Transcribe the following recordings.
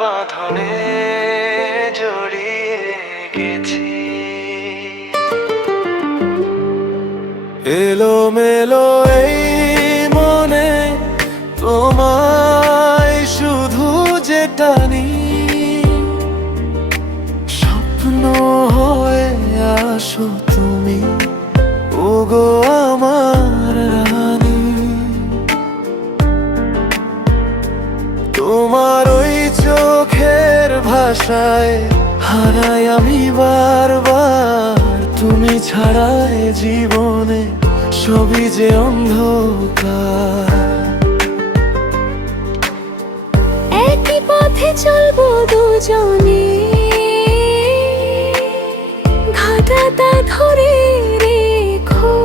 বাঁধনে জড়িয়ে গেছি। এলোমেলো এই মনে তোমায় শুধু যে টানি, স্বপ্ন হয়ে আসো তুমি, ওগো আমার রানী। তোমার ওই চোখের ভাষায় হারাই আমি বারবার, তুমি ছাড়াই জীবনে সবই যে অন্ধকার। একই পথে চলবো দুজনে, ঘাটাটা ধরে রেখো।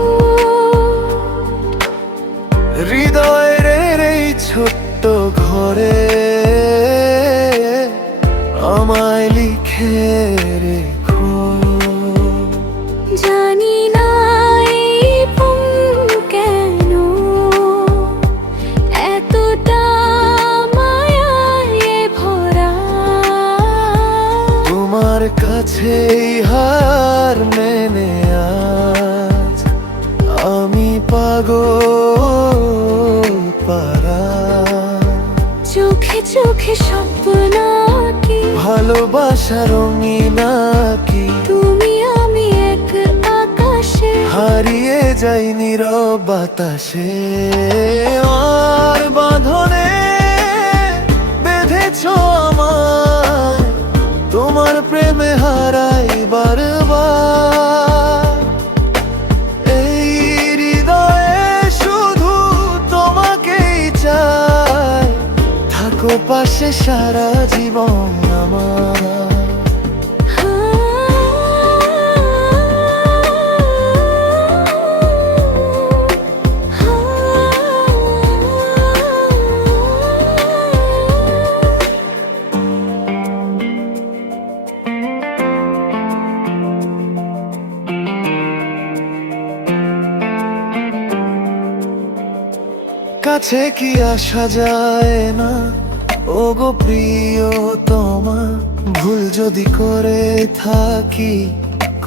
হৃদয়ের এই ছোট্ট ঘরে আমায় লিখে রেখো। জানি না এই প্রেম কেন এতটা মায়ায় ভরা, তোমার কাছেই হার মেনে আজ আমি পাগল পারা। চোখে চোখে স্বপ্ন কি ভালোবাসা রঙিন কি, তুমি আমি এক আকাশে হারিয়ে যাই নীরব বাতাসে। আর বাঁধনে বেঁধেছ আমায়, তোমার প্রেমে হারাই বারবার। এই হৃদয়ে শুধু তোমাকেই চাই, থাকো পাশে সারা জীবন আমার। কাছে কি আসা যায় না, ওগো প্রিয়তমা, ভুল যদি করে থাকি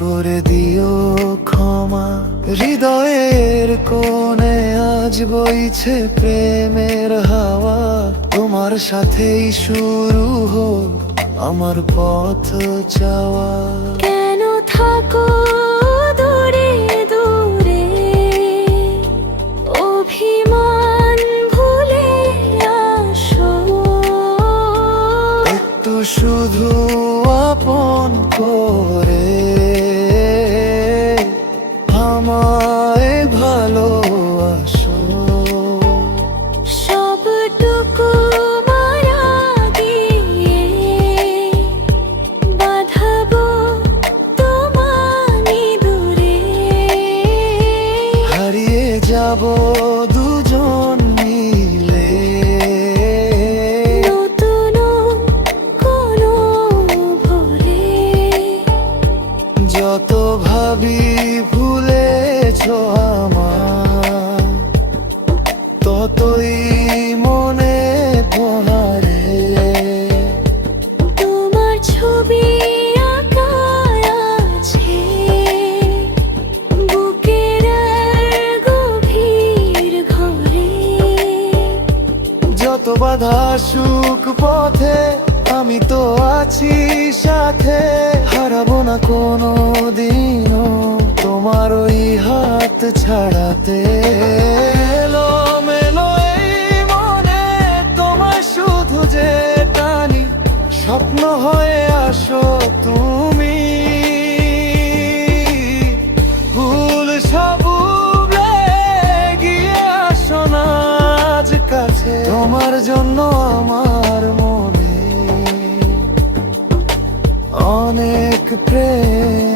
করে দিও ক্ষমা। হৃদয়ের কোণে আজ বইছে প্রেমের হাওয়া, তোমার সাথেই শুরু হোক আমার পথ চাওয়া। কেন থাকো দূরে দূরে, অভিমান ভুলে আসো। একটু শুধু আপন করে আমায় ভালোবাসো। সবটুকু মারা গিয়ে বাঁধাবো তোমায় দূরে, হারিয়ে যাব দুজন মিলে নতুন কোনো ভোরে। যত ভাবি ভুলেছ আমার, ততই মনে পড়ে। তোমার ছবি আঁকা আছে বুকের গভীর ঘরে। যত বাধা সুখ পথে আমি তো আছি সাথে, হারাবো না কোনো দিনও তোমার ওই হাত ছাড়াতে। এলোমেলো এই মনে তোমায় শুধু যে টানি, স্বপ্ন হয়ে আসো তুমি, ভুল সব উগলে গিয়ে আসো না আজ কাছে। তোমার জন্য আমার মনে অনেক প্রেম